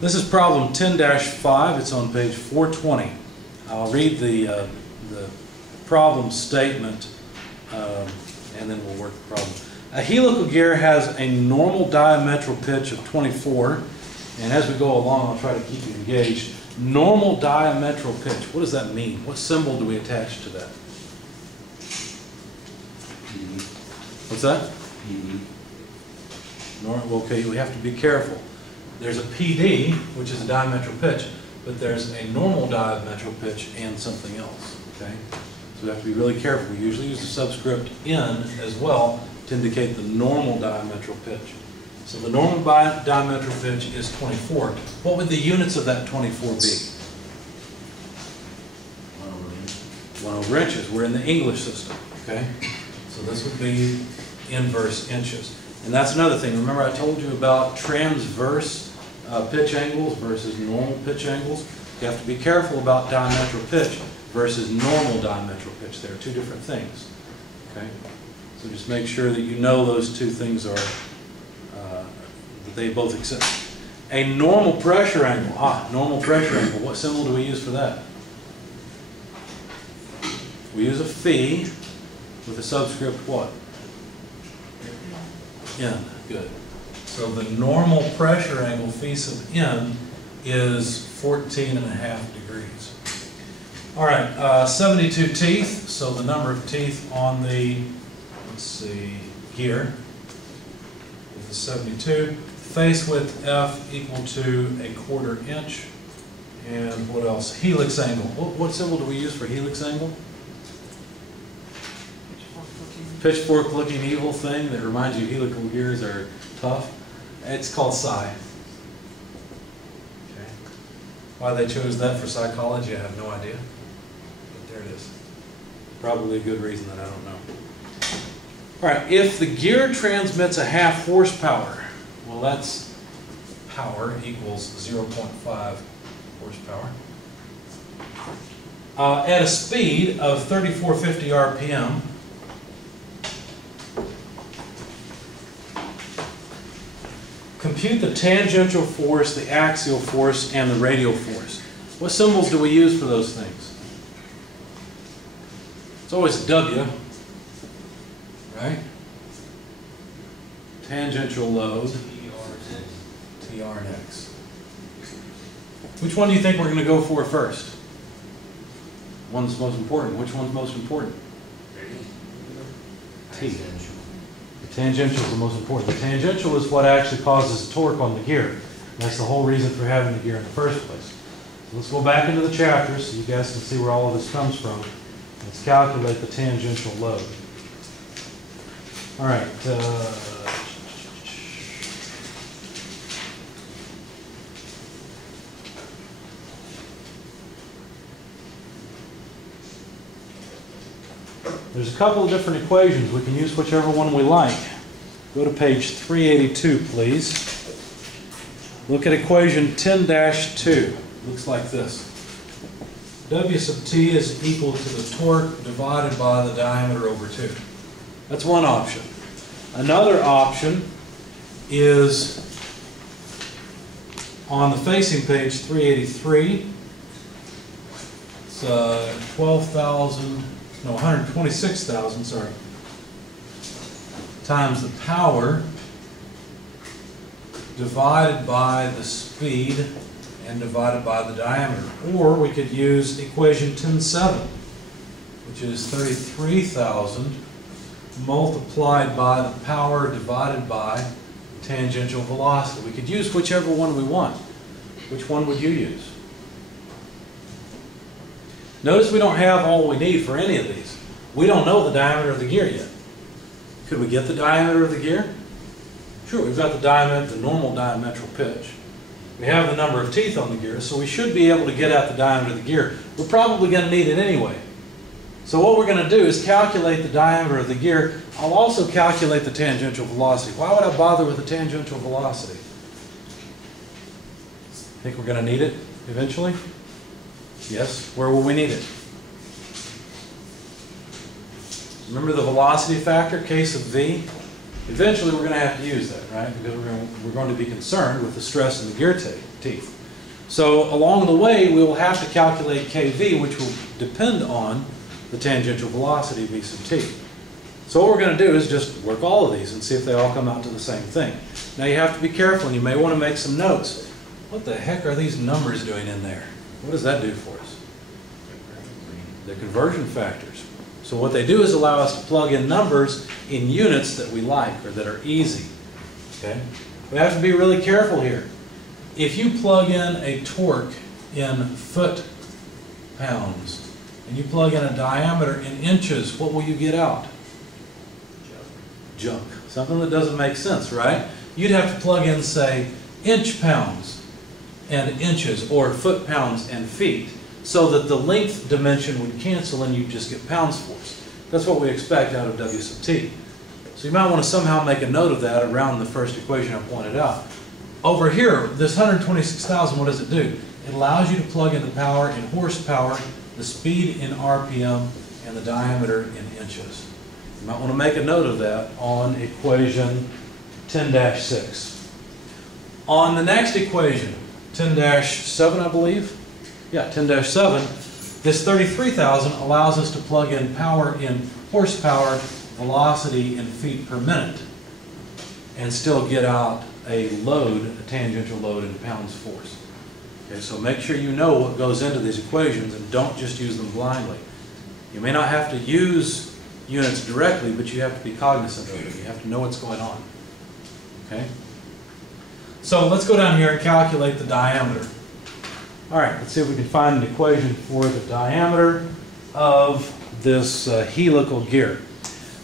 This is problem 10-5. It's on page 420. I'll read the problem statement and then we'll work the problem. A helical gear has a normal diametral pitch of 24, and as we go along I'll try to keep you engaged. Normal diametral pitch, what does that mean? What symbol do we attach to that? What's that? Okay, we have to be careful. There's a PD, which is a diametral pitch, but there's a normal diametral pitch and something else. Okay, so we have to be really careful. We usually use the subscript N as well to indicate the normal diametral pitch. So the normal diametral pitch is 24. What would the units of that 24 be? 1/inches. We're in the English system. Okay, so this would be inverse inches. And that's another thing. Remember I told you about transverse pitch angles versus normal pitch angles? You have to be careful about diametral pitch versus normal diametral pitch. They're two different things. Okay? So just make sure that you know those two things are, that they both exist. A normal pressure angle. Normal pressure angle. What symbol do we use for that? We use a phi with a subscript what? N. Good. So the normal pressure angle phi sub n is 14.5 degrees. All right, 72 teeth. So the number of teeth on the, let's see, gear is 72. Face width F equal to 1/4 inch. And what else? Helix angle. What symbol do we use for helix angle? Pitchfork looking evil thing that reminds you helical gears are tough. It's called psi. Okay. Why they chose that for psychology, I have no idea. But there it is. Probably a good reason that I don't know. All right, if the gear transmits a 1/2 horsepower, well that's power equals 0.5 horsepower. At a speed of 3450 RPM, compute the tangential force, the axial force, and the radial force. What symbols do we use for those things? It's always a W, right? Tangential load, TR and X. Which one do you think we're going to go for first? One that's most important. Which one's most important? T. The tangential is the most important. The tangential is what actually causes torque on the gear. And that's the whole reason for having the gear in the first place. So let's go back into the chapter so you guys can see where all of this comes from. Let's calculate the tangential load. All right. There's a couple of different equations. We can use whichever one we like. Go to page 382, please. Look at equation 10-2. Looks like this. W sub t is equal to the torque divided by the diameter over 2. That's one option. Another option is on the facing page 383. It's 126,000, sorry, times the power divided by the speed and divided by the diameter. Or we could use equation 10-7, which is 33,000 multiplied by the power divided by tangential velocity. We could use whichever one we want. Which one would you use? Notice we don't have all we need for any of these. We don't know the diameter of the gear yet. Could we get the diameter of the gear? Sure, we've got the diameter, the normal diametral pitch. We have the number of teeth on the gear, so we should be able to get at the diameter of the gear. We're probably going to need it anyway. So what we're going to do is calculate the diameter of the gear. I'll also calculate the tangential velocity. Why would I bother with the tangential velocity? Think we're going to need it eventually? Yes. Where will we need it? Remember the velocity factor, K sub v? Eventually we're going to have to use that, right? Because we're going to be concerned with the stress in the gear teeth. So along the way we will have to calculate kV, which will depend on the tangential velocity v sub t. So what we're going to do is just work all of these and see if they all come out to the same thing. Now you have to be careful, and you may want to make some notes. What the heck are these numbers doing in there? What does that do for us? They're conversion factors. So what they do is allow us to plug in numbers in units that we like or that are easy. Okay? We have to be really careful here. If you plug in a torque in foot-pounds and you plug in a diameter in inches, what will you get out? Junk. Something that doesn't make sense, right? You'd have to plug in, say, inch-pounds and inches, or foot-pounds and feet, so that the length dimension would cancel and you'd just get pounds force. That's what we expect out of W sub t. So you might want to somehow make a note of that around the first equation I pointed out. Over here, this 126,000, what does it do? It allows you to plug in the power in horsepower, the speed in RPM, and the diameter in inches. You might want to make a note of that on equation 10-6. On the next equation, 10-7, I believe. Yeah, 10-7. This 33,000 allows us to plug in power in horsepower, velocity in feet per minute, and still get out a load, a tangential load in pounds force. Okay, so make sure you know what goes into these equations and don't just use them blindly. You may not have to use units directly, but you have to be cognizant of it. You have to know what's going on. Okay? So let's go down here and calculate the diameter. All right, let's see if we can find an equation for the diameter of this helical gear.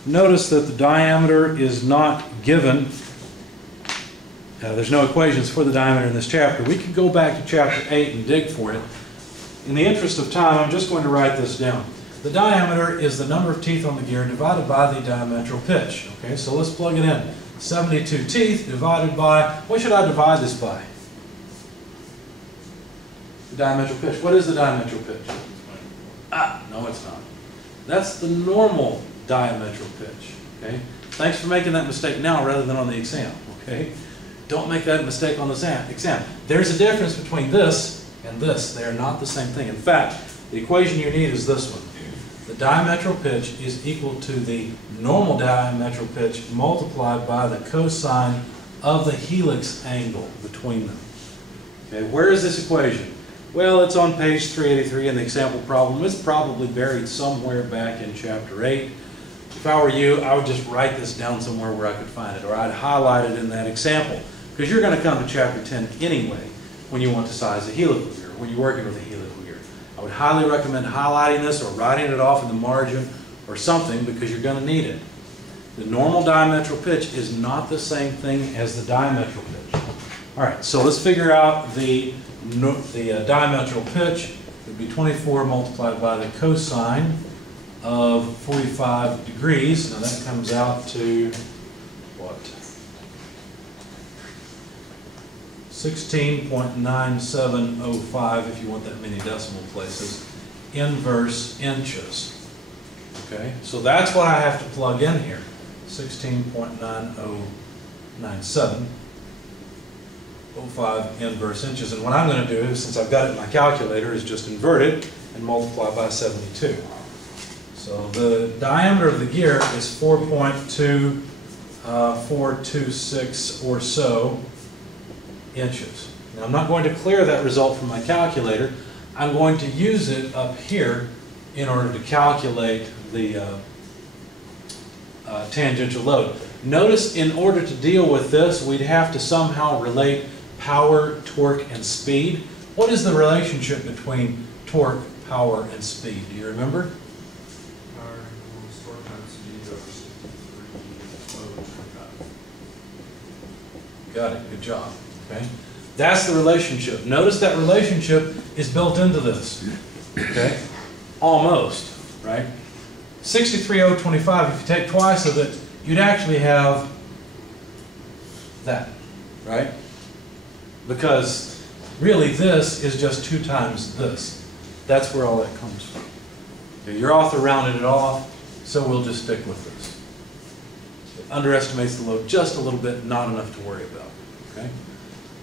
Notice that the diameter is not given. There's no equations for the diameter in this chapter. We could go back to chapter 8 and dig for it. In the interest of time, I'm just going to write this down. The diameter is the number of teeth on the gear divided by the diametral pitch. Okay, so let's plug it in. 72 teeth divided by, what should I divide this by? The diametral pitch. What is the diametral pitch? No, it's not. That's the normal diametral pitch. Okay? Thanks for making that mistake now rather than on the exam. Okay? Don't make that mistake on the exam. There's a difference between this and this. They are not the same thing. In fact, the equation you need is this one. The diametral pitch is equal to the normal diametral pitch multiplied by the cosine of the helix angle between them. Okay, where is this equation? Well, it's on page 383 in the example problem. It's probably buried somewhere back in chapter 8. If I were you, I would just write this down somewhere where I could find it, or I'd highlight it in that example, because you're going to come to chapter 10 anyway when you want to size a helical gear, when you're working with a helical gear. I would highly recommend highlighting this or writing it off in the margin or something, because you're going to need it. The normal diametral pitch is not the same thing as the diametral pitch. All right, so let's figure out the diametral pitch. It would be 24 multiplied by the cosine of 45 degrees. Now that comes out to what? 16.9705 if you want that many decimal places, inverse inches. Okay, so that's what I have to plug in here, 16.909705 inverse inches. And what I'm going to do, since I've got it in my calculator, is just invert it and multiply by 72. So the diameter of the gear is 4.2426 or so inches. Now I'm not going to clear that result from my calculator. I'm going to use it up here in order to calculate the tangential load. Notice, in order to deal with this, we'd have to somehow relate power, torque, and speed. What is the relationship between torque, power, and speed? Do you remember? Power equals torque times speed over 63. Got it. Good job. Okay. That's the relationship. Notice that relationship is built into this. Okay. Almost. Right. 63.025. If you take twice of it, you'd actually have that. Right. Because really this is just 2 times this. That's where all that comes from. Okay, your author rounded it off, so we'll just stick with this. underestimates the load just a little bit, not enough to worry about. Okay?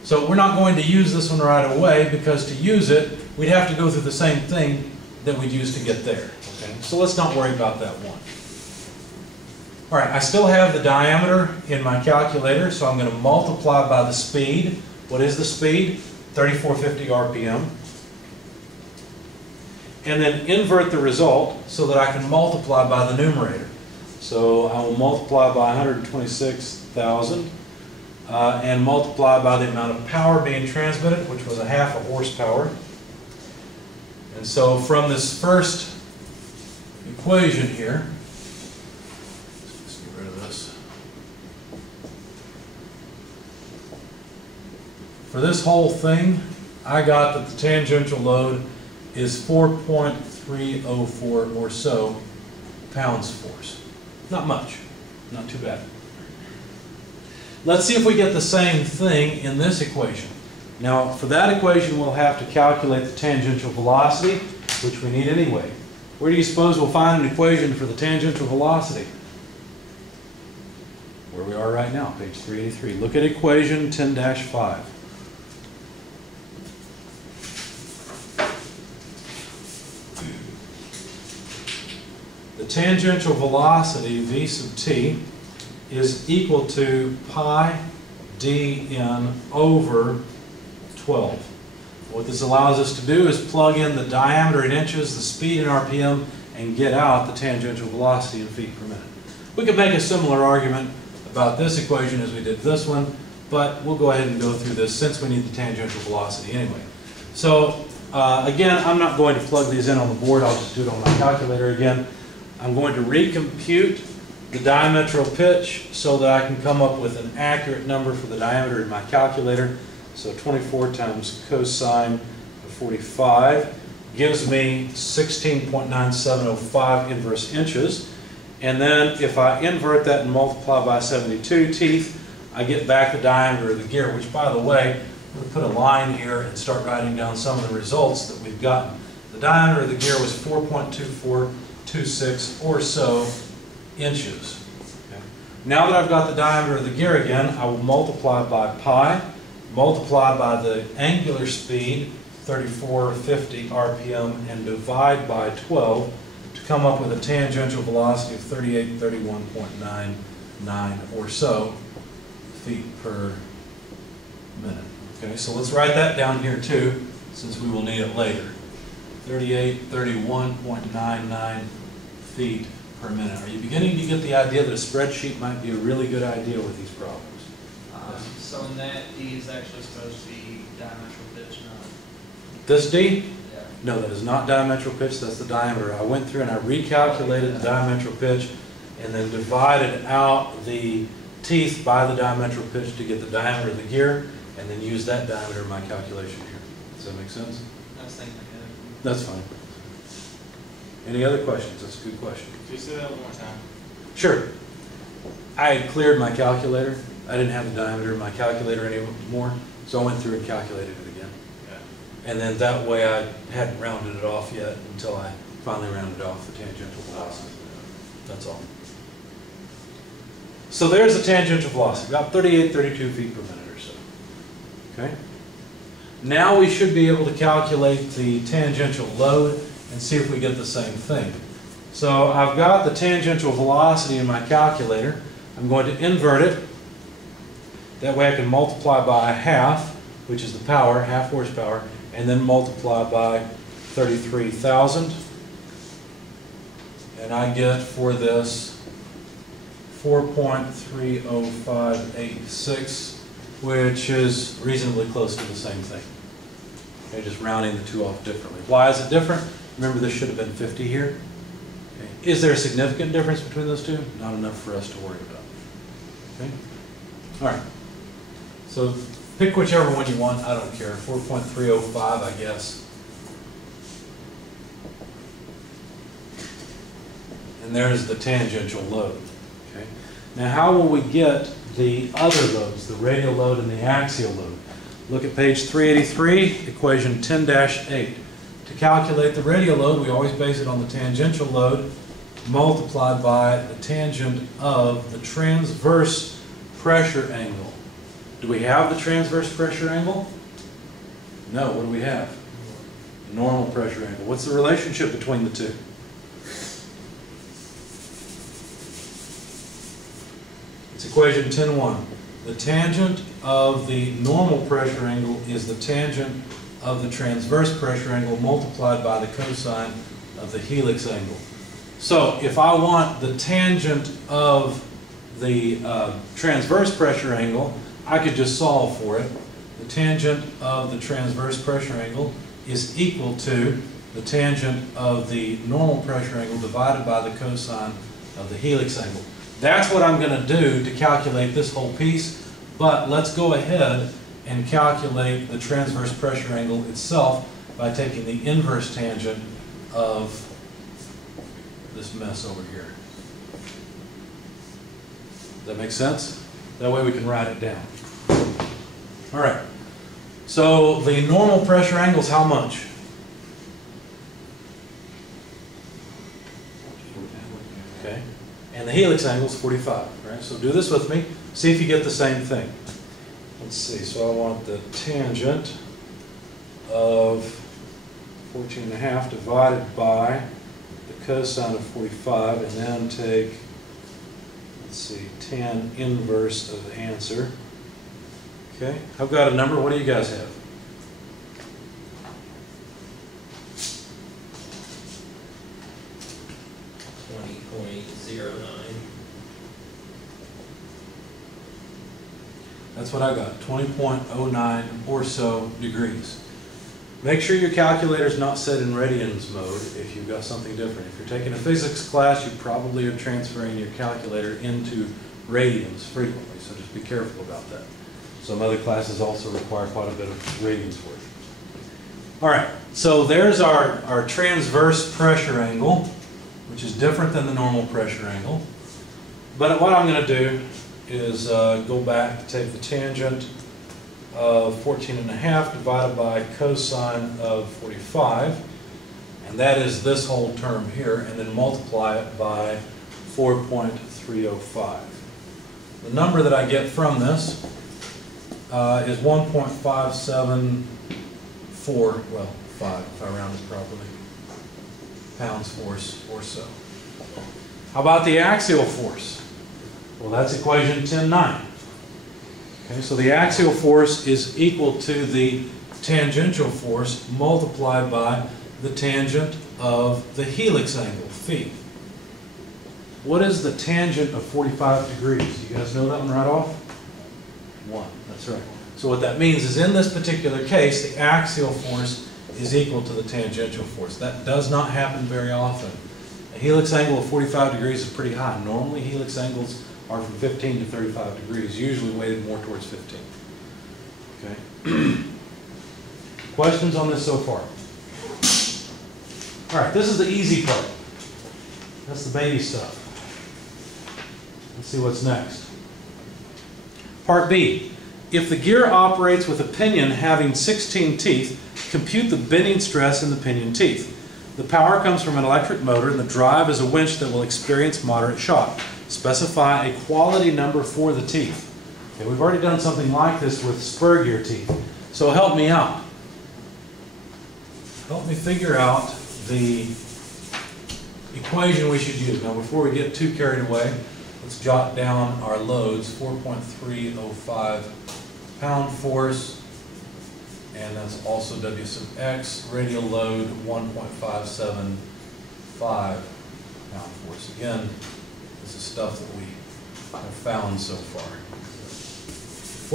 So we're not going to use this one right away, because to use it, we'd have to go through the same thing that we'd use to get there. Okay? So let's not worry about that one. All right, I still have the diameter in my calculator, so I'm going to multiply by the speed. What is the speed? 3450 RPM. And then invert the result so that I can multiply by the numerator. So I will multiply by 126,000 and multiply by the amount of power being transmitted, which was 1/2 horsepower. And so from this first equation here, let's get rid of this. For this whole thing, I got that the tangential load is 4.304 or so pounds force. Not much, not too bad. Let's see if we get the same thing in this equation. Now, for that equation, we'll have to calculate the tangential velocity, which we need anyway. Where do you suppose we'll find an equation for the tangential velocity? Where we are right now, page 383. Look at equation 10-5. The tangential velocity, v sub t, is equal to pi dn over 12. What this allows us to do is plug in the diameter in inches, the speed in RPM, and get out the tangential velocity in feet per minute. We could make a similar argument about this equation as we did this one, but we'll go ahead and go through this since we need the tangential velocity anyway. So again, I'm not going to plug these in on the board, I'll just do it on my calculator again. I'm going to recompute the diametral pitch so that I can come up with an accurate number for the diameter in my calculator. So 24 times cosine of 45 gives me 16.9705 inverse inches. And then if I invert that and multiply by 72 teeth, I get back the diameter of the gear, which, by the way, I'm going to put a line here and start writing down some of the results that we've gotten. The diameter of the gear was 4.2426 or so inches. Okay. Now that I've got the diameter of the gear again, I will multiply by pi, multiply by the angular speed, 3450 RPM, and divide by 12 to come up with a tangential velocity of 3831.99 or so feet per minute. Okay, so let's write that down here too, since we will need it later. 3831.99 feet per minute. Are you beginning to get the idea that a spreadsheet might be a really good idea with these problems? So in that, D is actually supposed to be diametral pitch, not... This D? Yeah. No, that is not diametral pitch, that's the diameter. I went through and I recalculated the diametral pitch and then divided out the teeth by the diametral pitch to get the diameter of the gear, and then used that diameter in my calculation here. Does that make sense? I was thinking ahead. That's fine. Any other questions? That's a good question. Can you say that one more time? Sure. I had cleared my calculator. I didn't have the diameter in my calculator anymore, so I went through and calculated it again. Yeah. And then that way I hadn't rounded it off yet until I finally rounded off the tangential velocity. That's all. So there's the tangential velocity, about 32 feet per minute or so. Okay? Now we should be able to calculate the tangential load and see if we get the same thing. So I've got the tangential velocity in my calculator. I'm going to invert it. That way I can multiply by 1/2, which is the power, 1/2 horsepower, and then multiply by 33,000. And I get for this 4.30586, which is reasonably close to the same thing. Okay, just rounding the two off differently. Why is it different? Remember, this should have been 50 here. Okay. Is there a significant difference between those two? Not enough for us to worry about. Okay. All right. So pick whichever one you want. I don't care. 4.305, I guess. And there's the tangential load. Okay. Now, how will we get the other loads, the radial load and the axial load? Look at page 383, equation 10-8. To calculate the radial load, we always base it on the tangential load multiplied by the tangent of the transverse pressure angle. Do we have the transverse pressure angle? No, what do we have? The normal pressure angle. What's the relationship between the two? It's equation 10-1. The tangent of the normal pressure angle is the tangent of the transverse pressure angle multiplied by the cosine of the helix angle. So if I want the tangent of the transverse pressure angle, I could just solve for it. The tangent of the transverse pressure angle is equal to the tangent of the normal pressure angle divided by the cosine of the helix angle. That's what I'm going to do to calculate this whole piece, but let's go ahead and calculate the transverse pressure angle itself by taking the inverse tangent of this mess over here. Does that make sense? That way we can write it down. All right. So the normal pressure angle is how much? Okay. And the helix angle is 45. Right? So do this with me. See if you get the same thing. Let's see. So I want the tangent of 14.5 divided by the cosine of 45, and then take, let's see, tan inverse of the answer. Okay, I've got a number. What do you guys have? That's what I got, 20.09 or so degrees. Make sure your calculator's not set in Radians mode if you've got something different. If you're taking a physics class, you probably are transferring your calculator into radians frequently, so just be careful about that. Some other classes also require quite a bit of radians work. All right, so there's our transverse pressure angle, which is different than the normal pressure angle. But what I'm going to do is go back, take the tangent of 14.5 divided by cosine of 45, and that is this whole term here, and then multiply it by 4.305. The number that I get from this is 1.574, well, 5 if I round it properly, pounds force or so. How about the axial force? Well, that's equation 10-9. Okay, so the axial force is equal to the tangential force multiplied by the tangent of the helix angle, phi. What is the tangent of 45 degrees? You guys know that one right off? 1, that's right. So what that means is in this particular case, the axial force is equal to the tangential force. That does not happen very often. A helix angle of 45 degrees is pretty high. Normally helix angles are from 15 to 35 degrees, usually weighted more towards 15. Okay. Questions on this so far? All right, this is the easy part. That's the baby stuff. Let's see what's next. Part B. If the gear operates with a pinion having 16 teeth, compute the bending stress in the pinion teeth. The power comes from an electric motor, and the drive is a winch that will experience moderate shock. Specify a quality number for the teeth. Okay, we've already done something like this with spur gear teeth. So help me out. Help me figure out the equation we should use. Now before we get too carried away, let's jot down our loads. 4.305 pound force, and that's also W sub X. Radial load 1.575 pound force. Again, this is stuff that we have found so far.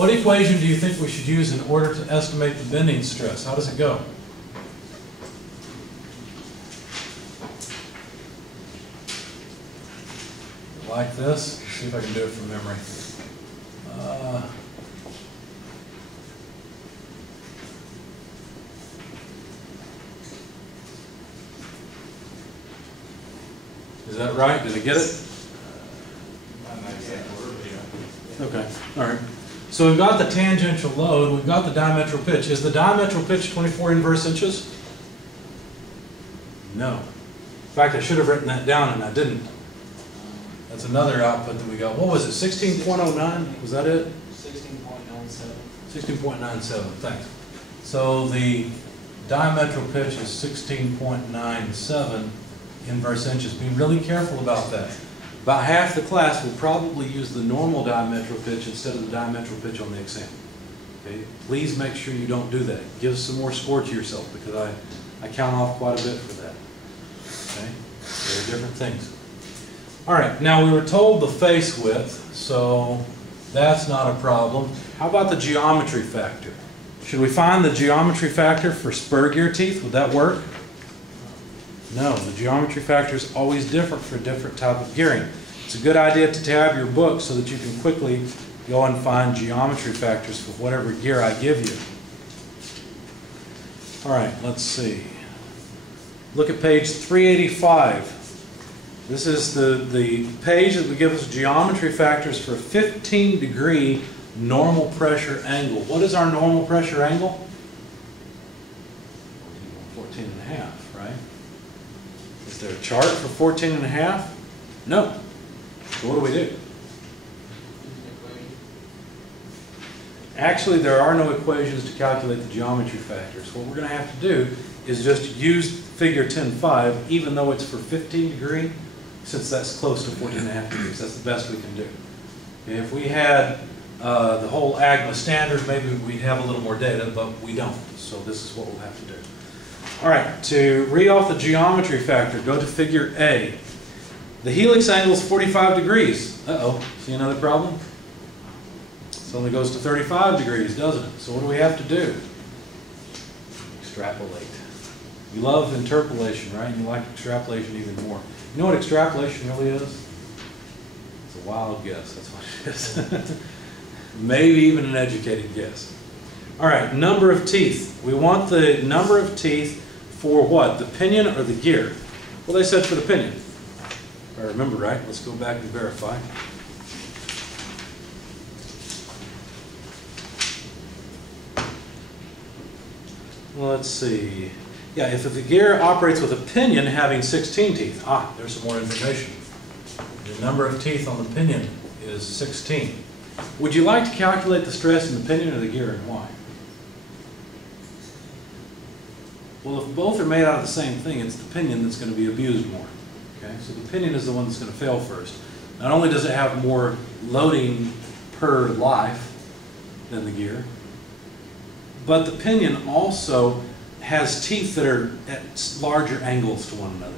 What equation do you think we should use in order to estimate the bending stress? How does it go? Like this? Let's see if I can do it from memory. Is that right? Did I get it? Okay, all right. So we've got the tangential load, we've got the diametral pitch. Is the diametral pitch 24 inverse inches? No. fact, I should have written that down and I didn't. That's another output that we got. What was it, 16.09? Was that it? 16.97. 16.97, thanks. So the diametral pitch is 16.97 inverse inches. Be really careful about that. About half the class will probably use the normal diametral pitch instead of the diametral pitch on the exam. Okay? Please make sure you don't do that. Give some more score to yourself because I count off quite a bit for that. Okay? There are different things. All right, now we were told the face width, so that's not a problem. How about the geometry factor? Should we find the geometry factor for spur gear teeth? Would that work? No, the geometry factor is always different for a different type of gearing. It's a good idea to tab your book so that you can quickly go and find geometry factors for whatever gear I give you. All right, let's see. Look at page 385. This is the page that would give us geometry factors for a 15-degree normal pressure angle. What is our normal pressure angle? 14.5, right? Is there a chart for 14.5? No. So what do? Actually, there are no equations to calculate the geometry factors. What we're going to have to do is just use figure 10.5, even though it's for 15 degree, since that's close to 14.5 degrees. That's the best we can do. Okay, if we had the whole AGMA standard, maybe we'd have a little more data, but we don't. So this is what we'll have to do. All right, to read off the geometry factor, go to figure A. The helix angle is 45 degrees. Uh-oh, see another problem? It only goes to 35 degrees, doesn't it? So what do we have to do? Extrapolate. You love interpolation, right? You like extrapolation even more. You know what extrapolation really is? It's a wild guess, that's what it is. Maybe even an educated guess. All right, number of teeth. We want the number of teeth for what? The pinion or the gear? Well, they said for the pinion. If I remember right, let's go back and verify. Let's see. Yeah, if the gear operates with a pinion having 16 teeth, there's some more information. The number of teeth on the pinion is 16. Would you like to calculate the stress in the pinion or the gear, and why? Well, if both are made out of the same thing, it's the pinion that's going to be abused more. Okay, so the pinion is the one that's going to fail first. Not only does it have more loading per life than the gear, but the pinion also has teeth that are at larger angles to one another.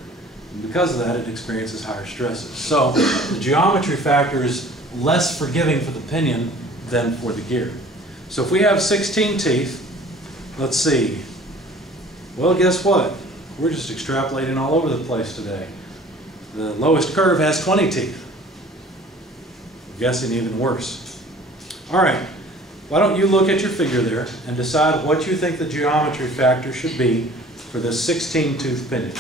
And because of that, it experiences higher stresses. So the geometry factor is less forgiving for the pinion than for the gear. So if we have 16 teeth, let's see. Well, guess what? We're just extrapolating all over the place today. The lowest curve has 20 teeth. I'm guessing even worse. All right. Why don't you look at your figure there and decide what you think the geometry factor should be for this 16-tooth pinion.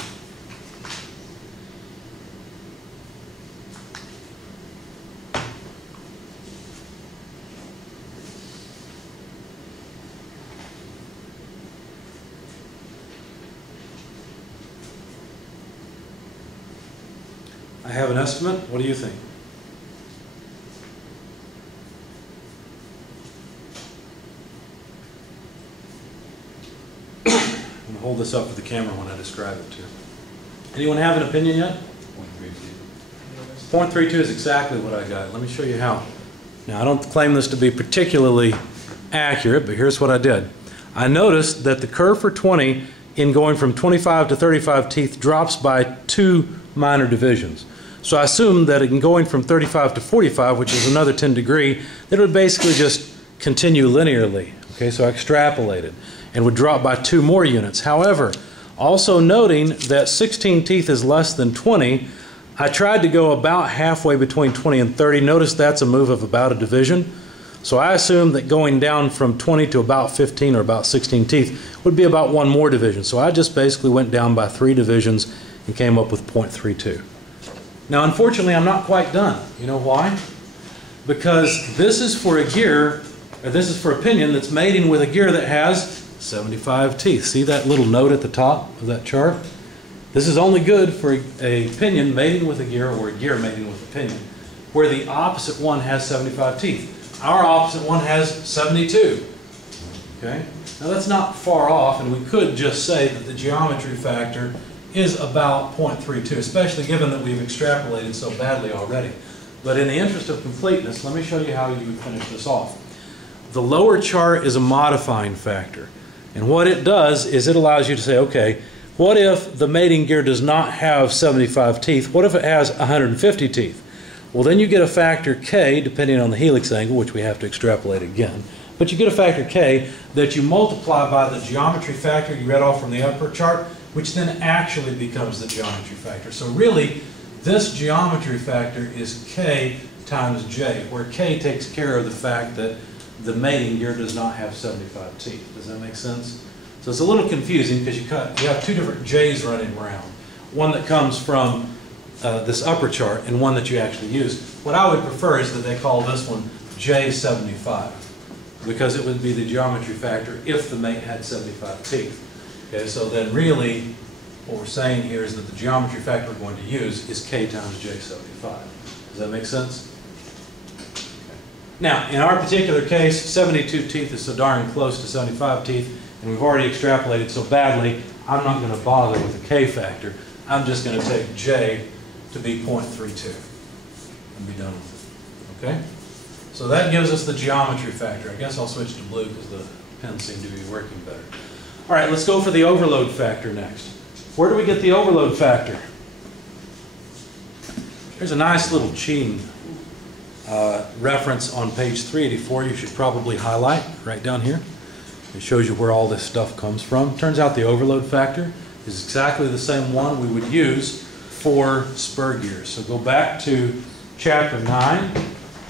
I have an estimate. What do you think? I'm going to hold this up for the camera when I describe it to you. Anyone have an opinion yet? 0.32. 0.32 is exactly what I got. Let me show you how. Now, I don't claim this to be particularly accurate, but here's what I did. I noticed that the curve for 20 in going from 25 to 35 teeth drops by 2 minor divisions. So I assumed that in going from 35 to 45, which is another 10 degree, that it would basically just continue linearly. Okay, so I extrapolated and would drop by 2 more units. However, also noting that 16 teeth is less than 20, I tried to go about halfway between 20 and 30. Notice that's a move of about a division. So I assumed that going down from 20 to about 15 or about 16 teeth would be about 1 more division. So I just basically went down by 3 divisions and came up with 0.32. Now, unfortunately, I'm not quite done. You know why? Because this is for a gear, or this is for a pinion that's mating with a gear that has 75 teeth. See that little note at the top of that chart? This is only good for a pinion mating with a gear or a gear mating with a pinion, where the opposite one has 75 teeth. Our opposite one has 72. Okay? Now that's not far off, and we could just say that the geometry factor is about 0.32, especially given that we've extrapolated so badly already. But in the interest of completeness, let me show you how you would finish this off. The lower chart is a modifying factor. And what it does is it allows you to say, okay, what if the mating gear does not have 75 teeth? What if it has 150 teeth? Well, then you get a factor K, depending on the helix angle, which we have to extrapolate again. But you get a factor K that you multiply by the geometry factor you read off from the upper chart, which then actually becomes the geometry factor. So really, this geometry factor is K times J, where K takes care of the fact that the mating gear does not have 75 teeth. Does that make sense? So it's a little confusing because you have two different J's running around. One that comes from this upper chart and one that you actually use. What I would prefer is that they call this one J75, because it would be the geometry factor if the mate had 75 teeth. Okay, so then really what we're saying here is that the geometry factor we're going to use is K times J75. Does that make sense? Now, in our particular case, 72 teeth is so darn close to 75 teeth, and we've already extrapolated so badly, I'm not going to bother with the K factor. I'm just going to take J to be 0.32 and be done with it. Okay? So that gives us the geometry factor. I guess I'll switch to blue because the pens seem to be working better. All right, let's go for the overload factor next. Where do we get the overload factor? Here's a nice little cheating reference on page 384 you should probably highlight right down here. It shows you where all this stuff comes from. Turns out the overload factor is exactly the same one we would use for spur gears. So go back to chapter 9.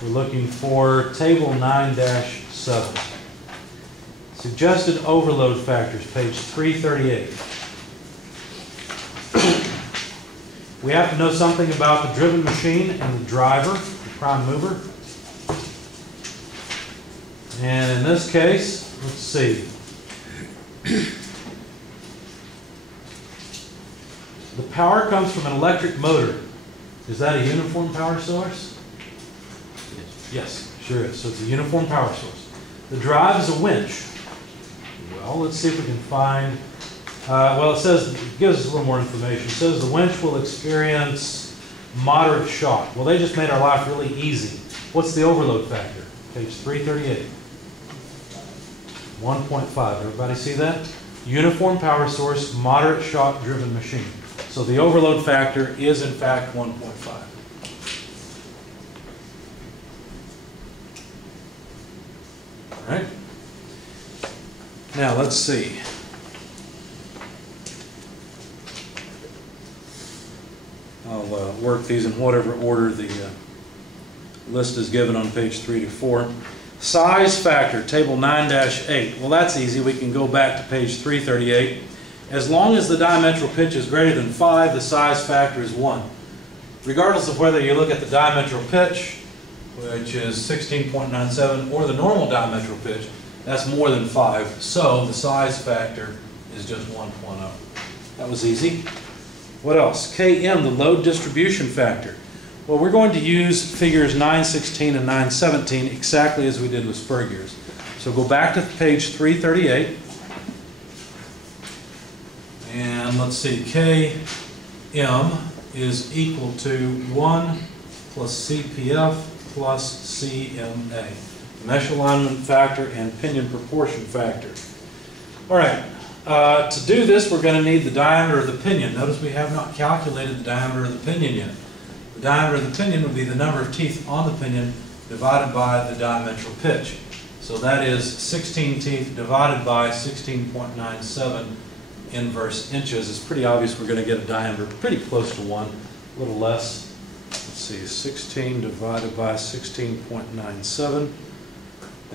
We're looking for table 9-7. Suggested overload factors, page 338. We have to know something about the driven machine and the driver, the prime mover. And in this case, let's see. The power comes from an electric motor. Is that a uniform power source? Yes, sure is. So it's a uniform power source. The drive is a winch. Well, let's see if we can find, well, it says, it gives us a little more information. It says the winch will experience moderate shock. Well, they just made our life really easy. What's the overload factor? Page 338. 1.5. Everybody see that? Uniform power source, moderate shock driven machine. So the overload factor is in fact 1.5. All right. Now let's see. I'll work these in whatever order the list is given on page 3 to 4. Size factor, table 9-8. Well, that's easy. We can go back to page 338. As long as the diametral pitch is greater than 5, the size factor is 1. Regardless of whether you look at the diametral pitch, which is 16.97, or the normal diametral pitch, that's more than 5. So the size factor is just 1.0. That was easy. What else? Km, the load distribution factor. Well, we're going to use figures 916 and 917 exactly as we did with spur gears. So go back to page 338. And let's see, Km is equal to 1 plus CPF plus CMA. Mesh alignment factor and pinion proportion factor. All right, to do this we're going to need the diameter of the pinion. Notice we have not calculated the diameter of the pinion yet. The diameter of the pinion would be the number of teeth on the pinion divided by the diametral pitch. So that is 16 teeth divided by 16.97 inverse inches. It's pretty obvious we're going to get a diameter pretty close to 1, a little less. Let's see, 16 divided by 16.97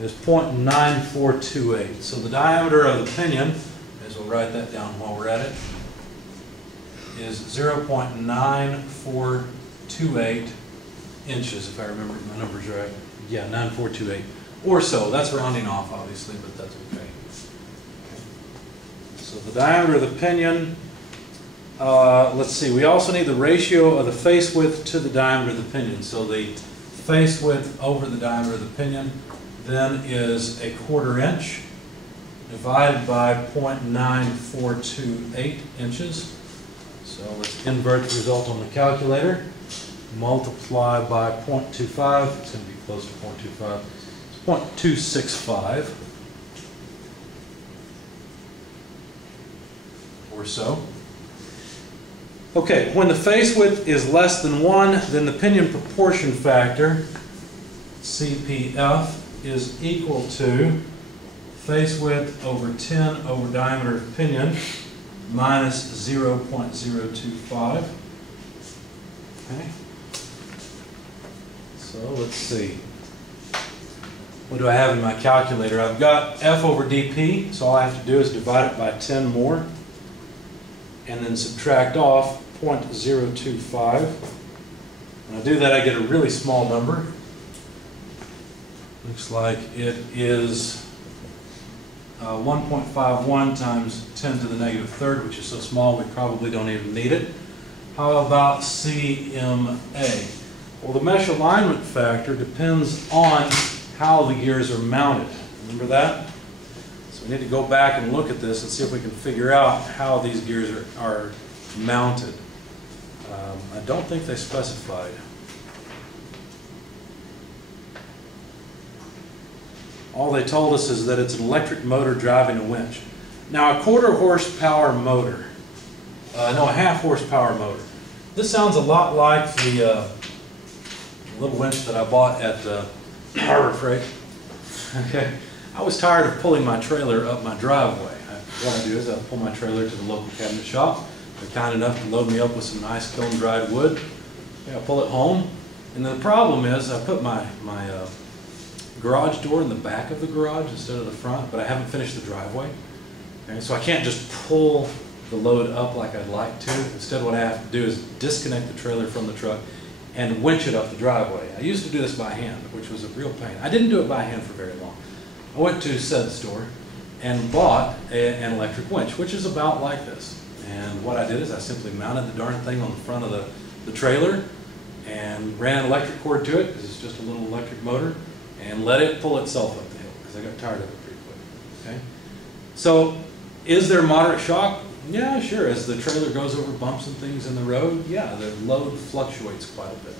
is 0.9428. So the diameter of the pinion, as we'll write that down while we're at it, is 0.9428 inches, if I remember my numbers right. Yeah, 9428. Or so. That's rounding off, obviously, but that's okay. So the diameter of the pinion let's see, we also need the ratio of the face width to the diameter of the pinion. So the face width over the diameter of the pinion then is 1/4 inch divided by 0.9428 inches. So let's invert the result on the calculator. Multiply by 0.25, it's going to be close to 0.25, it's 0.265 or so. Okay, when the face width is less than 1, then the pinion proportion factor, CPF, is equal to face width over 10 over diameter of pinion minus 0.025. Okay. So let's see. What do I have in my calculator? I've got F over dP, so all I have to do is divide it by 10 more and then subtract off 0.025. When I do that, I get a really small number. Looks like it is 1.51 times 10 to the negative third, which is so small we probably don't even need it. How about CMA? Well, the mesh alignment factor depends on how the gears are mounted. Remember that? So we need to go back and look at this and see if we can figure out how these gears are mounted. I don't think they specified. All they told us is that it's an electric motor driving a winch. Now, a 1/4 horsepower motor, a 1/2 horsepower motor. This sounds a lot like the little winch that I bought at Harbor Freight. Okay, I was tired of pulling my trailer up my driveway. What I do is I pull my trailer to the local cabinet shop. They're kind enough to load me up with some nice kiln-dried wood. I pull it home, and the problem is I put my garage door in the back of the garage instead of the front, but I haven't finished the driveway. Okay, so I can't just pull the load up like I'd like to. Instead, what I have to do is disconnect the trailer from the truck and winch it up the driveway. I used to do this by hand, which was a real pain. I didn't do it by hand for very long. I went to said store and bought an electric winch, which is about like this. And what I did is I simply mounted the darn thing on the front of the trailer and ran an electric cord to it, because it's just a little electric motor, and let it pull itself up the hill, because I got tired of it pretty quick. Okay? So, is there moderate shock? Yeah, sure. As the trailer goes over bumps and things in the road, yeah, the load fluctuates quite a bit.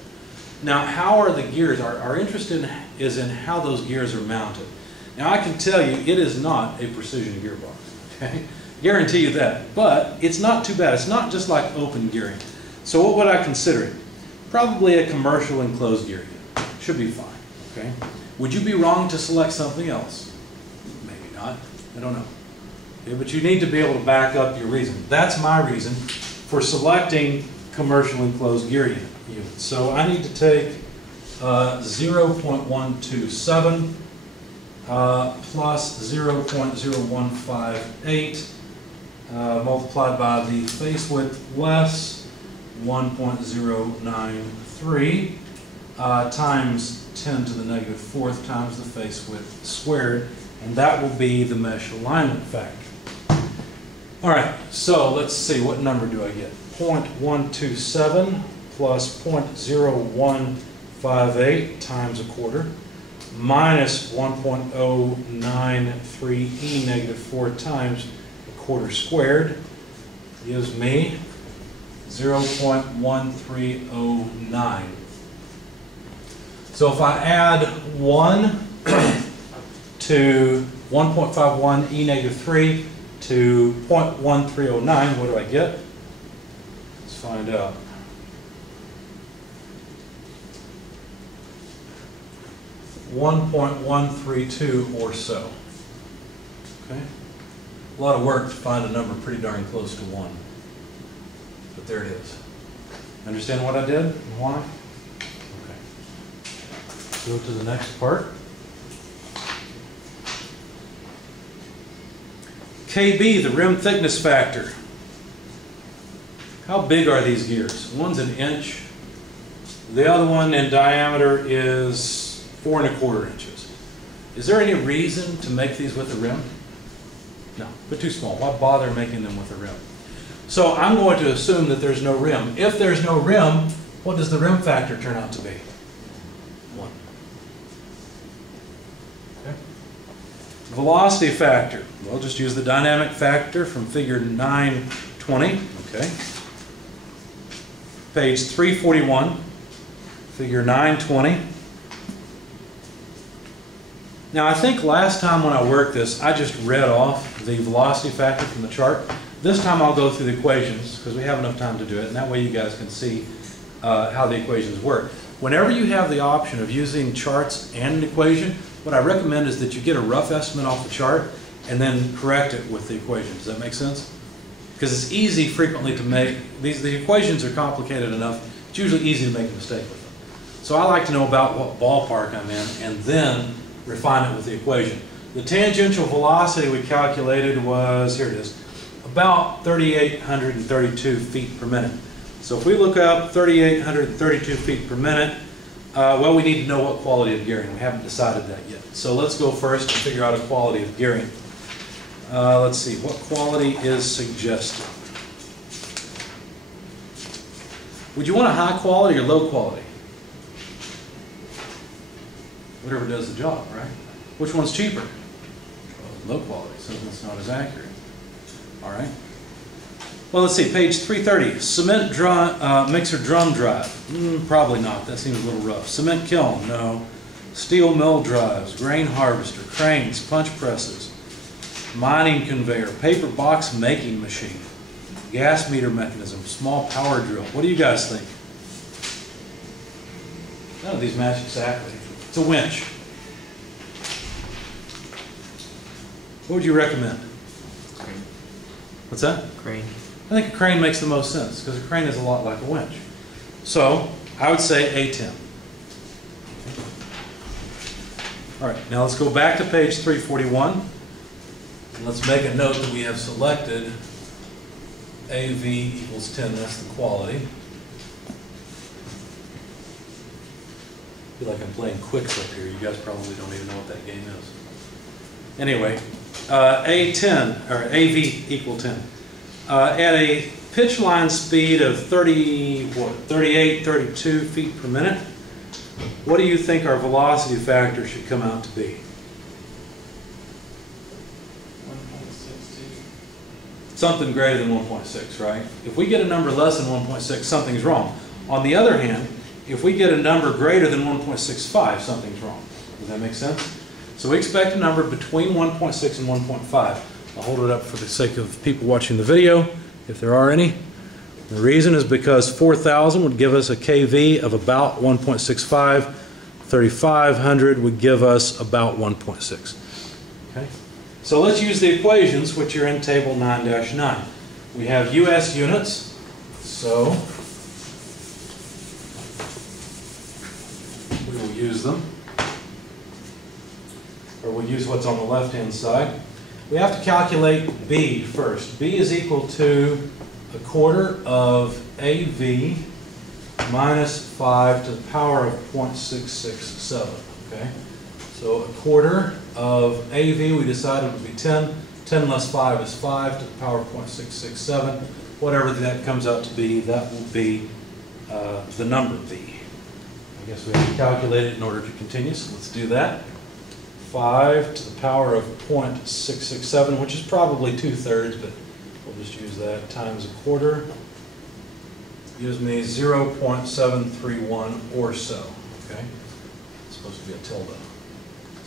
Now, how are the gears? Our interest is in how those gears are mounted. Now, I can tell you, it is not a precision gearbox. Okay? Guarantee you that. But it's not too bad. It's not just like open gearing. So what would I consider it? Probably a commercial enclosed gear unit. Should be fine. Okay? Would you be wrong to select something else? Maybe not. I don't know. Okay, but you need to be able to back up your reason. That's my reason for selecting commercial enclosed gear unit. So I need to take 0.127 plus 0.0158 multiplied by the face width less 1.093 times 10 to the negative fourth times the face width squared, and that will be the mesh alignment factor. All right, so let's see, what number do I get? 0.127 plus 0.0158 times 1/4 minus 1.093e negative 4 times 1/4 squared gives me 0.1309. So if I add 1 to 1.51 e negative 3 to 0.1309, what do I get? Let's find out. .132 or so. Okay? A lot of work to find a number pretty darn close to 1. But there it is. Understand what I did and why? Okay. Go to the next part. KB, the rim thickness factor. How big are these gears? One's an inch. The other one in diameter is 4 1/4 inches. Is there any reason to make these with a rim? No, but too small. Why bother making them with a rim? So I'm going to assume that there's no rim. If there's no rim, what does the rim factor turn out to be? 1. Okay. Velocity factor. We'll just use the dynamic factor from figure 920. Okay. Page 341, figure 920. Now I think last time when I worked this, I just read off the velocity factor from the chart. This time I'll go through the equations because we have enough time to do it, and that way you guys can see how the equations work. Whenever you have the option of using charts and an equation, what I recommend is that you get a rough estimate off the chart and then correct it with the equation. Does that make sense? Because it's easy frequently to make, the equations are complicated enough, it's usually easy to make a mistake with them. So I like to know about what ballpark I'm in and then refine it with the equation. The tangential velocity we calculated was, here it is, about 3,832 feet per minute. So if we look up 3,832 feet per minute, well, we need to know what quality of gearing. We haven't decided that yet. So let's go first and figure out a quality of gearing. Let's see, what quality is suggested? Would you want a high quality or low quality? Whatever does the job, right? Which one's cheaper? Low quality, so it's not as accurate. All right. Well, let's see, page 330. Cement mixer drum drive. Probably not. That seems a little rough. Cement kiln, no. Steel mill drives, grain harvester, cranes, punch presses, mining conveyor, paper box making machine, gas meter mechanism, small power drill. What do you guys think? None of these match exactly. It's a winch. What would you recommend? Crane. What's that? Crane. I think a crane makes the most sense because a crane is a lot like a winch. So I would say A10. All right, now let's go back to page 341. And let's make a note that we have selected AV equals 10. That's the quality. I feel like I'm playing quicks up here. You guys probably don't even know what that game is. Anyway, A10, or AV equal 10. At a pitch line speed of 38, 32 feet per minute, what do you think our velocity factor should come out to be? 1.62. Something greater than 1.6, right? If we get a number less than 1.6, something's wrong. On the other hand, if we get a number greater than 1.65, something's wrong. Does that make sense? So we expect a number between 1.6 and 1.5. I'll hold it up for the sake of people watching the video, if there are any. The reason is because 4,000 would give us a kV of about 1.65. 3,500 would give us about 1.6. Okay? So let's use the equations, which are in table 9-9. We have US units, so we will use them. Or we'll use what's on the left-hand side. We have to calculate B first. B is equal to 1/4 of AV minus 5 to the power of 0.667. Okay? So 1/4 of AV we decided would be 10. 10 less 5 is 5 to the power of 0.667. Whatever that comes out to be, that will be the number B. I guess we have to calculate it in order to continue, so let's do that. 5 to the power of 0.667, which is probably 2/3, but we'll just use that, times 1/4. Gives me 0.731 or so. Okay? It's supposed to be a tilde.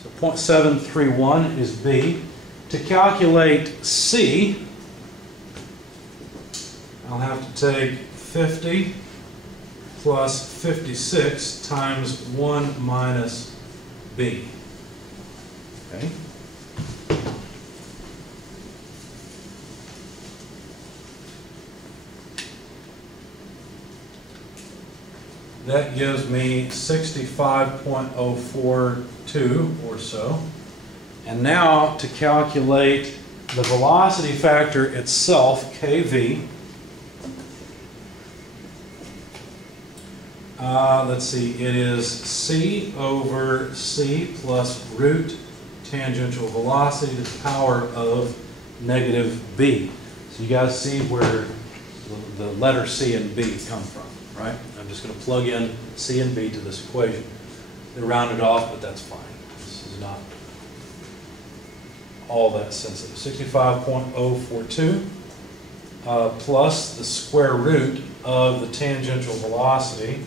So 0.731 is B. To calculate C, I'll have to take 50 plus 56 times 1 minus B. Okay. That gives me 65.042 or so. And now to calculate the velocity factor itself, kV, let's see, it is C over C plus root tangential velocity to the power of negative B. So you guys see where the letter C and B come from, right? I'm just going to plug in C and B to this equation. They're rounded off, but that's fine. This is not all that sensitive. 65.042 plus the square root of the tangential velocity,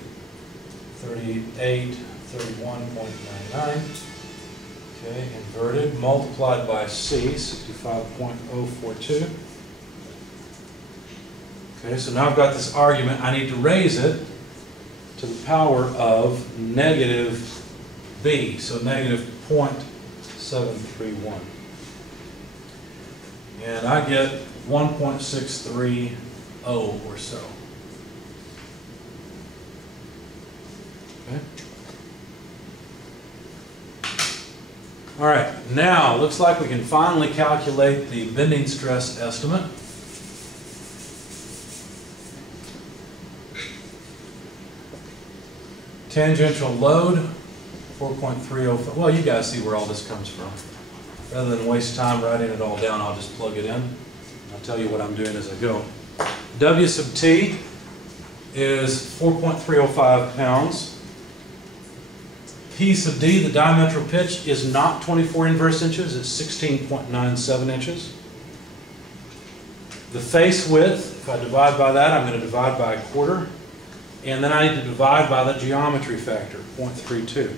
31.99. Okay, inverted, multiplied by C, 65.042. Okay, so now I've got this argument. I need to raise it to the power of negative B, so negative 0.731. And I get 1.630 or so. Okay. All right, now looks like we can finally calculate the bending stress estimate. Tangential load, 4.305. Well, you guys see where all this comes from. Rather than waste time writing it all down, I'll just plug it in. I'll tell you what I'm doing as I go. W sub T is 4.305 pounds. P sub D, the diametral pitch, is not 24 inverse inches, it's 16.97 inches. The face width, if I divide by that, I'm going to divide by a quarter. And then I need to divide by the geometry factor, 0.32.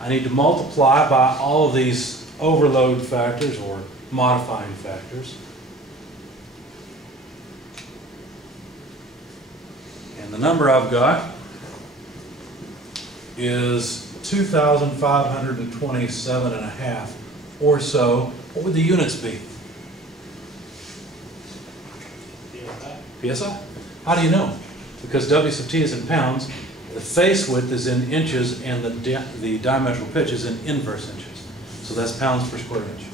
I need to multiply by all of these overload factors or modifying factors. And the number I've got is 2,527.5 or so. What would the units be? PSI? How do you know? Because W sub T is in pounds, the face width is in inches, and the diametral pitch is in inverse inches. So that's pounds per square inch.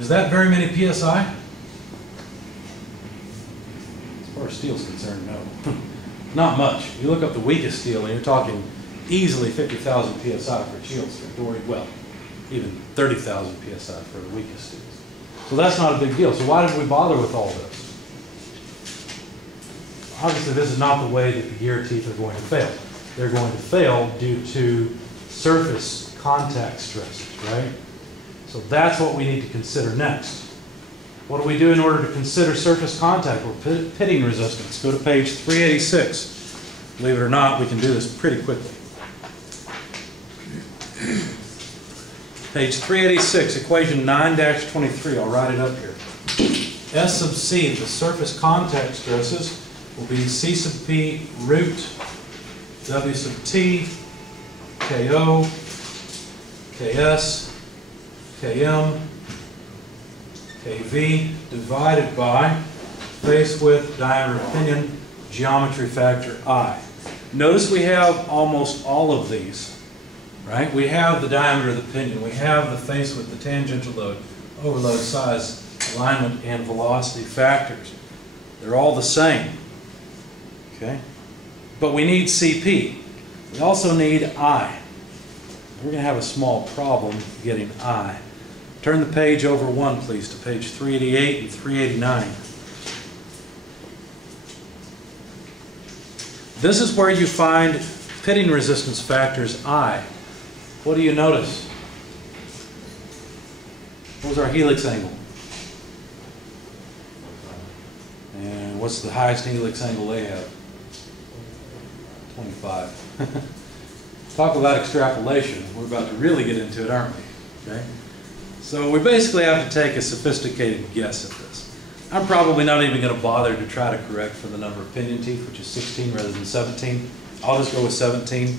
Is that very many PSI? As far as steel is concerned, no. Not much. You look up the weakest steel, and you're talking easily 50,000 PSI for shield strength, or well, even 30,000 PSI for the weakest steels. So that's not a big deal. So why did we bother with all this? Obviously, this is not the way that the gear teeth are going to fail. They're going to fail due to surface contact stresses, right? So that's what we need to consider next. What do we do in order to consider surface contact or pitting resistance? Go to page 386. Believe it or not, we can do this pretty quickly. Page 386, equation 9-23. I'll write it up here. S sub C, the surface contact stresses, will be C sub P root W sub T, KO, KS, KM, KV, divided by face width, diameter of pinion, geometry factor I. Notice we have almost all of these, right? We have the diameter of the pinion, we have the face width, the tangential load, overload size, alignment, and velocity factors. They're all the same. Okay? But we need CP. We also need I. We're going to have a small problem getting I. Turn the page over one, please, to page 388 and 389. This is where you find pitting resistance factors I. What do you notice? What was our helix angle? And what's the highest helix angle they have? 25. Talk about extrapolation. We're about to really get into it, aren't we? Okay? So we basically have to take a sophisticated guess at this. I'm probably not even going to bother to try to correct for the number of pinion teeth, which is 16 rather than 17. I'll just go with 17.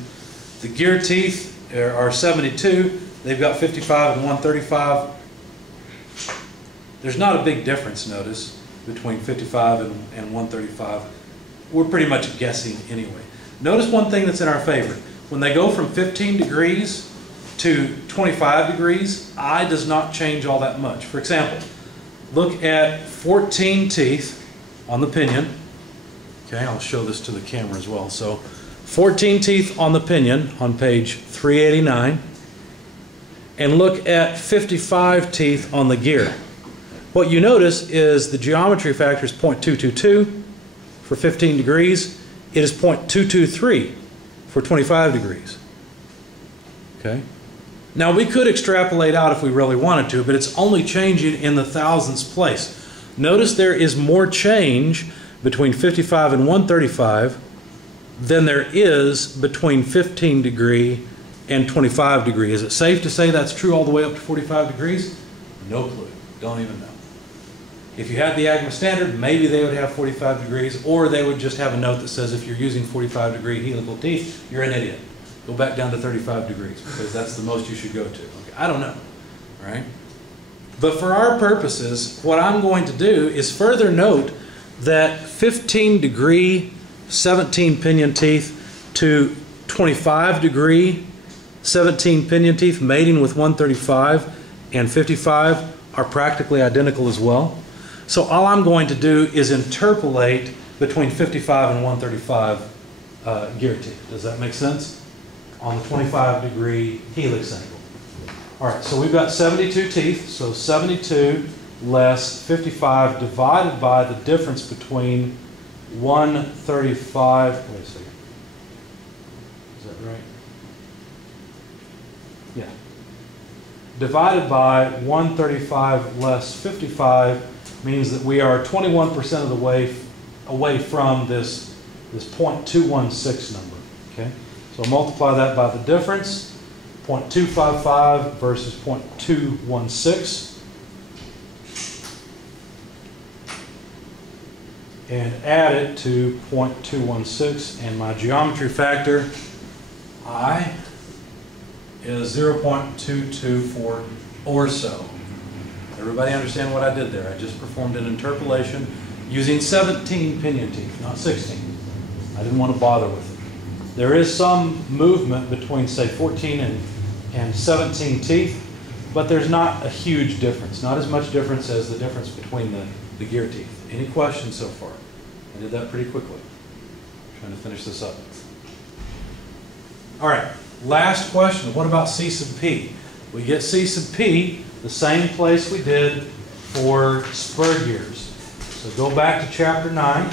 The gear teeth are 72. They've got 55 and 135. There's not a big difference, notice, between 55 and 135. We're pretty much guessing anyway. Notice one thing that's in our favor. When they go from 15 degrees to 25 degrees, I does not change all that much. For example, look at 14 teeth on the pinion. Okay, I'll show this to the camera as well. So 14 teeth on the pinion on page 389. And look at 55 teeth on the gear. What you notice is the geometry factor is 0.222 for 15 degrees, it is 0.223 for 25 degrees. Okay? Now we could extrapolate out if we really wanted to, but it's only changing in the thousandths place. Notice there is more change between 55 and 135 than there is between 15 degree and 25 degree. Is it safe to say that's true all the way up to 45 degrees? No clue. Don't even know. If you had the AGMA standard, maybe they would have 45 degrees, or they would just have a note that says if you're using 45 degree helical teeth, you're an idiot. Go back down to 35 degrees because that's the most you should go to. Okay, I don't know, right? But for our purposes, what I'm going to do is further note that 15 degree 17 pinion teeth to 25 degree 17 pinion teeth mating with 135 and 55 are practically identical as well. So all I'm going to do is interpolate between 55 and 135 gear teeth. Does that make sense? On the 25 degree helix angle. All right, so we've got 72 teeth, so 72 less 55 divided by the difference between 135, wait a second, is that right? Yeah. Divided by 135 less 55 means that we are 21% of the way away from this 0.216 number, okay? So multiply that by the difference, 0.255 versus 0.216. And add it to 0.216, and my geometry factor, I, is 0.224 or so. Everybody understand what I did there? I just performed an interpolation using 17 pinion teeth, not 16. I didn't want to bother with it. There is some movement between, say, 14 and 17 teeth, but there's not a huge difference. Not as much difference as the difference between the gear teeth. Any questions so far? I did that pretty quickly. I'm trying to finish this up. All right, last question. What about C sub P? We get C sub P the same place we did for spur gears. So go back to chapter 9,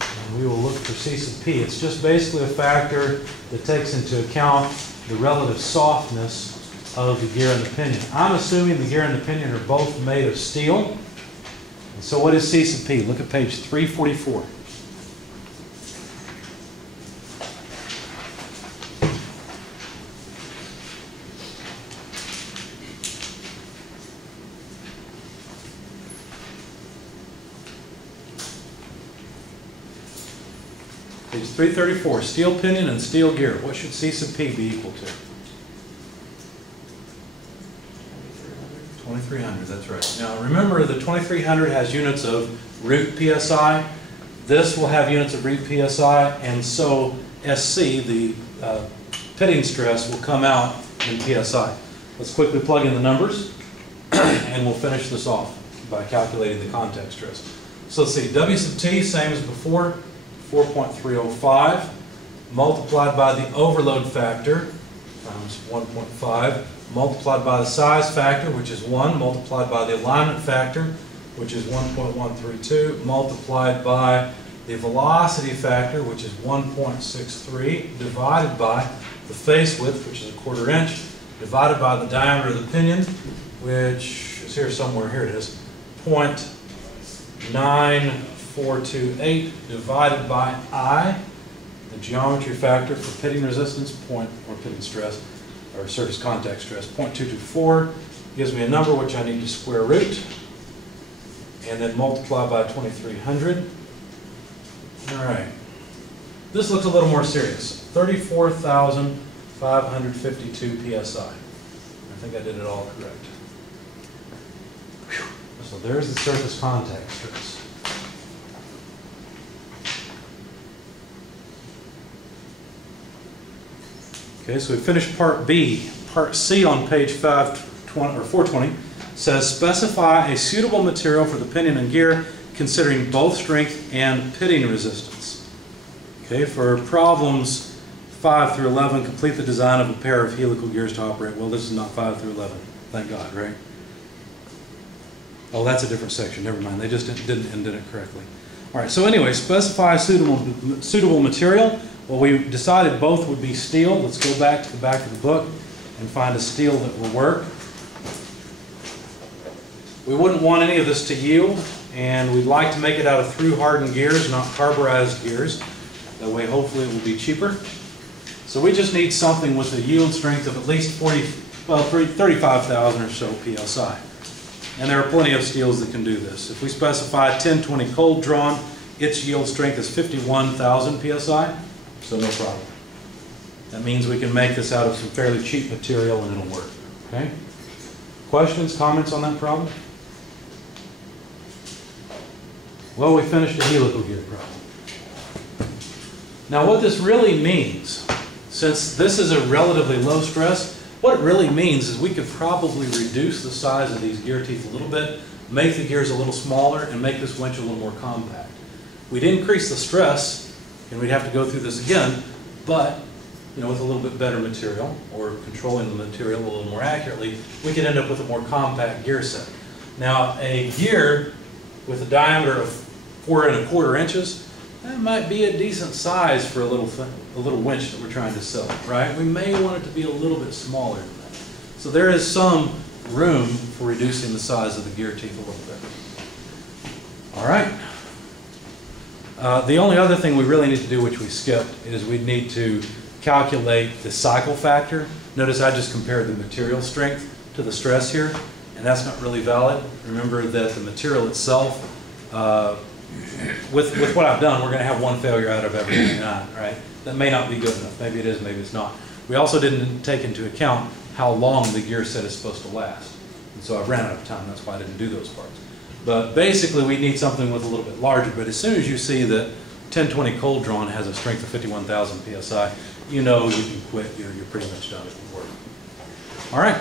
and we will look for C sub P. It's just basically a factor that takes into account the relative softness of the gear and the pinion. I'm assuming the gear and the pinion are both made of steel. So what is C sub P? Look at page 344. Page 334, steel pinion and steel gear. What should C sub P be equal to? 2300, that's right. Now remember, the 2300 has units of root PSI. This will have units of root PSI, and so SC, the pitting stress, will come out in PSI. Let's quickly plug in the numbers, and we'll finish this off by calculating the contact stress. So let's see, W sub T, same as before, 4.305, multiplied by the overload factor, times 1.5, multiplied by the size factor, which is 1, multiplied by the alignment factor, which is 1.132, multiplied by the velocity factor, which is 1.63, divided by the face width, which is a 1/4 inch, divided by the diameter of the pinion, which is here somewhere, here it is, 0.9428, divided by I, the geometry factor for pitting resistance, or pitting stress, or surface contact stress, 0.224, gives me a number which I need to square root, and then multiply by 2300. All right. This looks a little more serious. 34,552 PSI. I think I did it all correct. Whew. So there's the surface contact stress. Okay, so we finished part B. Part C on page 420 says specify a suitable material for the pinion and gear considering both strength and pitting resistance. Okay, for problems 5 through 11, complete the design of a pair of helical gears to operate. Well, this is not 5 through 11. Thank God, right? Oh, that's a different section. Never mind. They just didn't indent it correctly. All right, so anyway, specify suitable material. Well, we decided both would be steel. Let's go back to the back of the book and find a steel that will work. We wouldn't want any of this to yield, and we'd like to make it out of through-hardened gears, not carburized gears. That way, hopefully, it will be cheaper. So we just need something with a yield strength of at least 35,000 or so PSI. And there are plenty of steels that can do this. If we specify 1020 cold drawn, its yield strength is 51,000 PSI, so no problem. That means we can make this out of some fairly cheap material and it'll work. Okay? Questions, comments on that problem? Well, we finished the helical gear problem. Now what this really means, since this is a relatively low stress, what it really means is we could probably reduce the size of these gear teeth a little bit, make the gears a little smaller, and make this winch a little more compact. We'd increase the stress, and we'd have to go through this again, but with a little bit better material, or controlling the material a little more accurately, we could end up with a more compact gear set. Now, a gear with a diameter of 4 1/4 inches, that might be a decent size for a little winch that we're trying to sell, right? We may want it to be a little bit smaller than that. So there is some room for reducing the size of the gear teeth a little bit. All right. The only other thing we really need to do, which we skipped, is we need to calculate the cycle factor. Notice I just compared the material strength to the stress here, and that's not really valid. Remember that the material itself, with what I've done, we're going to have one failure out of every 9, right? That may not be good enough. Maybe it is, maybe it's not. We also didn't take into account how long the gear set is supposed to last. And so I ran out of time. That's why I didn't do those parts. But basically, we need something with a little bit larger. But as soon as you see that 1020 cold drawn has a strength of 51,000 PSI, you know you can quit. You're pretty much done. It will work. All right.